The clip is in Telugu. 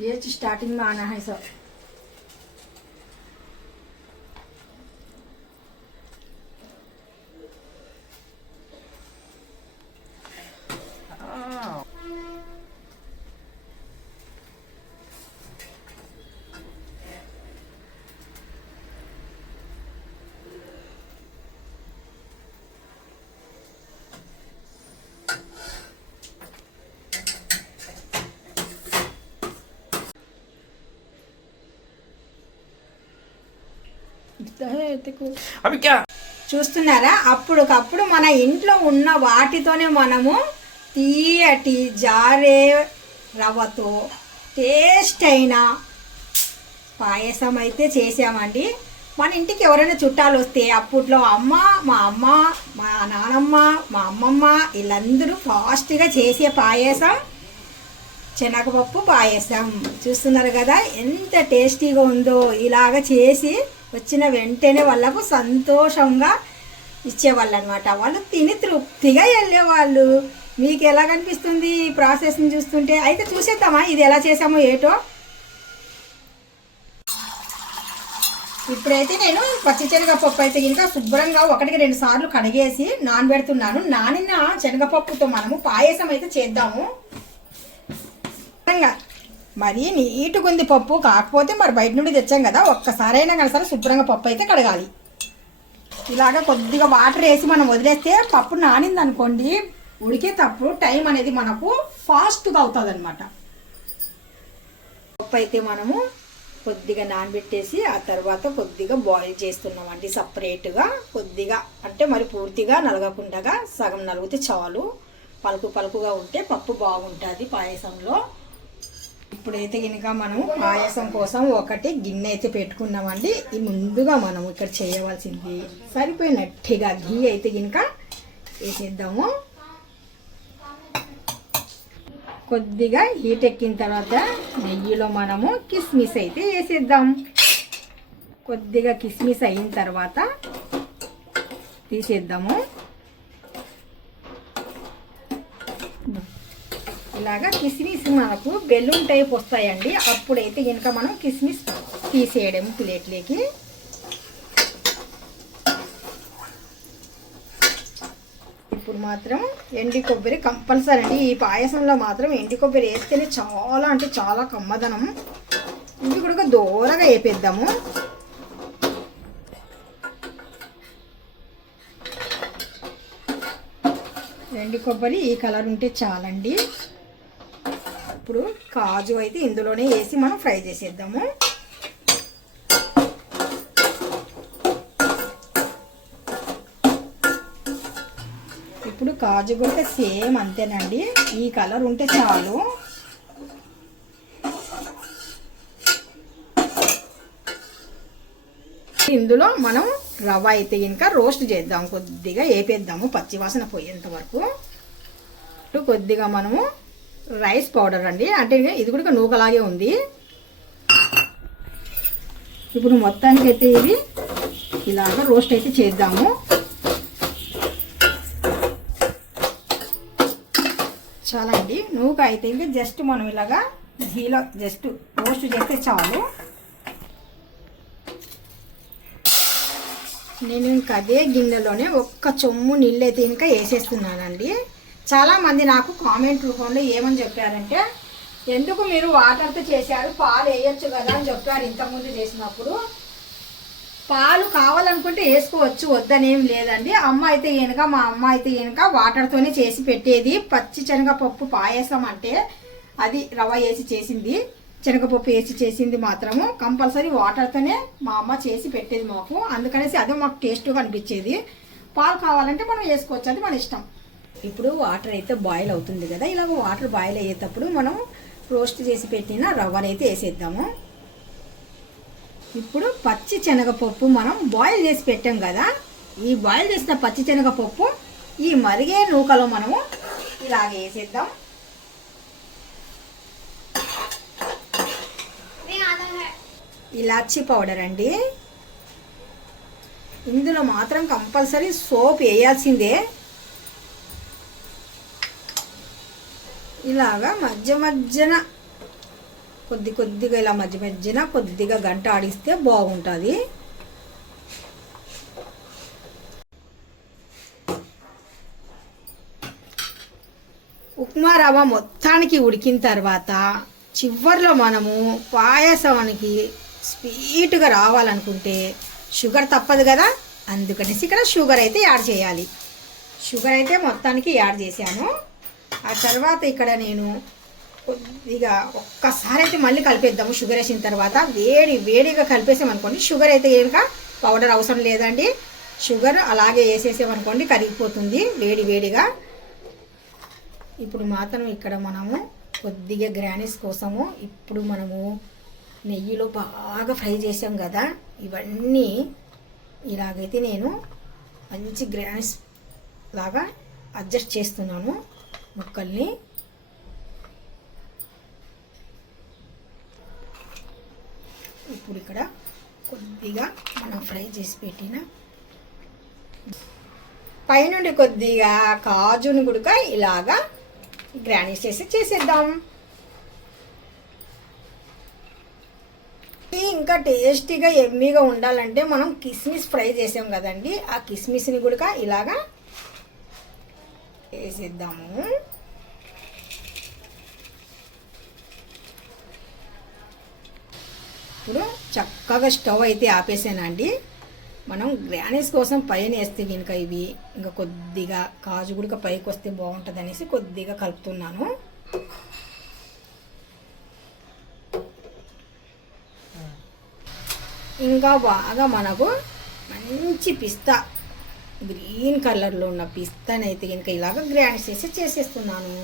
याची स्टार्टिंग में आना है सब చూస్తున్నారా? అప్పుడుకప్పుడు మన ఇంట్లో ఉన్న వాటితోనే మనము తీయటి జారే రవ్వతో టేస్ట్ అయిన పాయసం అయితే చేసామండి మన ఇంటికి ఎవరైనా చుట్టాలు వస్తే అప్పట్లో అమ్మ మా అమ్మ మా నానమ్మ మా అమ్మమ్మ వీళ్ళందరూ ఫాస్ట్గా చేసే పాయసం శనగపప్పు పాయసం. చూస్తున్నారు కదా? ఎంత టేస్టీగా ఉందో ఇలాగ చేసి వచ్చిన వెంటనే వాళ్ళకు సంతోషంగా ఇచ్చేవాళ్ళు అనమాట వాళ్ళు తిని తృప్తిగా వెళ్ళేవాళ్ళు. మీకు ఎలా కనిపిస్తుంది ఈ ప్రాసెస్ని చూస్తుంటే? అయితే చూసేద్దామా? ఇది ఎలా చేసామో ఏటో? ఇప్పుడైతే నేను పచ్చి శనగపప్పు అయితే ఇంకా శుభ్రంగా ఒకటికి రెండు సార్లు కడిగేసి నానబెడుతున్నాను. నానిన శనగపప్పుతో మనము పాయసం అయితే చేద్దాము. మరీ నీటుగా ఉంది పప్పు కాకపోతే మరి బయట నుండి తెచ్చాం కదా ఒక్కసారైనా కానీ సరే శుభ్రంగా పప్పు అయితే కడగాలి. ఇలాగ కొద్దిగా వాటర్ వేసి మనం వదిలేస్తే పప్పు నానింది అనుకోండి ఉడికేటప్పుడు టైం అనేది మనకు ఫాస్ట్గా అవుతుంది అనమాట పప్పు అయితే మనము కొద్దిగా నానబెట్టేసి ఆ తర్వాత కొద్దిగా బాయిల్ చేస్తున్నామండి సపరేట్గా కొద్దిగా అంటే మరి పూర్తిగా నలగకుండా సగం నలిగితే చాలు. పలుకు పలుకుగా ఉంటే పప్పు బాగుంటుంది పాయసంలో. ఇప్పుడైతే కనుక మనం పాయసం కోసం ఒకటి గిన్నె అయితే పెట్టుకున్నామండి. ఈ ముందుగా మనం ఇక్కడ చేయవలసింది సరిపోయినట్టుగా ఘీ అయితే కనుక వేసేద్దాము. కొద్దిగా హీట్ ఎక్కిన తర్వాత నెయ్యిలో మనము కిస్మిస్ అయితే వేసేద్దాం. కొద్దిగా కిస్మిస్ అయిన తర్వాత తీసేద్దాము. ఇలాగా కిస్మిస్ మనకు బెలూన్ టైప్ వస్తాయండి. అప్పుడైతే కనుక మనం కిస్మిస్ తీసేయడం ప్లేట్లోకి. ఇప్పుడు మాత్రం ఎండి కొబ్బరి కంపల్సరీ అండి. ఈ పాయసంలో మాత్రం ఎండి కొబ్బరి వేస్తేనే చాలా అంటే చాలా కమ్మదనం. ఇది కూడా దూరగా వేపేద్దాము. ఎండి కొబ్బరి ఈ కలర్ ఉంటే చాలండి. ఇప్పుడు కాజు అయితే ఇందులోనే వేసి మనం ఫ్రై చేసేద్దాము. ఇప్పుడు కాజు కూడా సేమ్ అంతేనండి. ఈ కలర్ ఉంటే చాలు. ఇందులో మనం రవ్వ అయితే ఇంకా రోస్ట్ చేద్దాం. కొద్దిగా వేపేద్దాము పచ్చివాసన పోయేంత వరకు. ఇప్పుడు కొద్దిగా మనము రైస్ పౌడర్ అండి. అంటే ఇది కూడా నూకలాగే ఉంది. ఇప్పుడు మొత్తానికి అయితే ఇది ఇలాగ రోస్ట్ అయితే చేద్దాము. చాలా అండి నూక అయితే ఇంకా జస్ట్ మనం ఇలాగా ఘీలో జస్ట్ రోస్ట్ చేస్తే చాలు. నేను ఇంకా అదే గిన్నెలోనే ఒక్క చొమ్ము నీళ్ళు అయితే ఇంకా వేసేస్తున్నానండి. చాలామంది నాకు కామెంట్ రూపంలో ఏమని చెప్పారంటే ఎందుకు మీరు వాటర్తో చేశారు? పాలు వేయొచ్చు కదా అని చెప్పారు ఇంతకుముందు చేసినప్పుడు. పాలు కావాలనుకుంటే వేసుకోవచ్చు వద్దనేం లేదండి. అమ్మ అయితే కనుక మా అమ్మ అయితే ఏనుక వాటర్తోనే చేసి పెట్టేది. పచ్చి శనగపప్పు పాయసం అంటే అది రవ్వ వేసి చేసింది. శనగపప్పు వేసి చేసింది మాత్రము. కంపల్సరీ వాటర్తోనే మా అమ్మ చేసి పెట్టేది మాకు. అందుకనేసి అదే మాకు టేస్ట్గా అనిపించేది. పాలు కావాలంటే మనం వేసుకోవచ్చు. అది మన ఇష్టం. ఇప్పుడు వాటర్ అయితే బాయిల్ అవుతుంది కదా. ఇలాగ వాటర్ బాయిల్ అయ్యేటప్పుడు మనం రోస్ట్ చేసి పెట్టిన రవ్వనైతే వేసేద్దాము. ఇప్పుడు పచ్చి శనగపప్పు మనం బాయిల్ చేసి పెట్టాం కదా. ఈ బాయిల్ చేసిన పచ్చి శనగపప్పు ఈ మరిగే నూకలో మనము ఇలాగ వేసేద్దాం. ఇలాచీ పౌడర్ అండి. ఇందులో మాత్రం కంపల్సరీ సోప్ వేయాల్సిందే. ఇలాగా మధ్య మధ్యన కొద్ది కొద్దిగా ఇలా మధ్య మధ్యన కొద్దిగా గంట ఆడిస్తే బాగుంటుంది. ఉప్మా రవ్వ మొత్తానికి ఉడికిన తర్వాత చివరిలో మనము పాయసానికి స్వీట్గా రావాలనుకుంటే షుగర్ తప్పదు కదా? అందుకనేసి ఇక్కడ షుగర్ అయితే యాడ్ చేయాలి. షుగర్ అయితే మొత్తానికి యాడ్ చేశాను. ఆ తర్వాత ఇక్కడ నేను కొద్దిగా ఒక్కసారి అయితే మళ్ళీ కలిపేద్దాము. షుగర్ వేసిన తర్వాత వేడి వేడిగా కలిపేసామనుకోండి షుగర్ అయితే కనుక పౌడర్ అవసరం లేదండి. షుగర్ అలాగే వేసేసామనుకోండి కరిగిపోతుంది వేడి వేడిగా. ఇప్పుడు మాత్రం ఇక్కడ మనము కొద్దిగా గ్రానీస్ కోసము ఇప్పుడు మనము నెయ్యిలో బాగా ఫ్రై చేసాం కదా. ఇవన్నీ ఇలాగైతే నేను మంచి గ్రానీస్ లాగా అడ్జస్ట్ చేస్తున్నాను. ముక్కల్ని ఇప్పుడు ఇక్కడ కొద్దిగా మనం ఫ్రై చేసి పెట్టిన పైనుండి కొద్దిగా కాజుని గుడక ఇలాగా గ్రానైజ్ చేసి చేసేద్దాం. ఇంకా టేస్టీగా ఎమ్మీగా ఉండాలంటే మనం కిస్మిస్ ఫ్రై చేసాం కదండి. ఆ కిస్మిస్ని కూడా ఇలాగా వేసేద్దాము. ఇప్పుడు చక్కగా స్టవ్ అయితే ఆపేసానండి. మనం గ్రానైస్ కోసం పైన వేస్తే కనుక ఇవి ఇంకా కొద్దిగా కాజు గుడిక పైకి వస్తే బాగుంటుంది అనేసి కొద్దిగా కలుపుతున్నాను. ఇంకా బాగా మనకు మంచి పిస్తా గ్రీన్ కలర్లో ఉన్న పిస్తానైతే కనుక ఇలాగ గ్రాండ్ చేసి చేసేస్తున్నాను.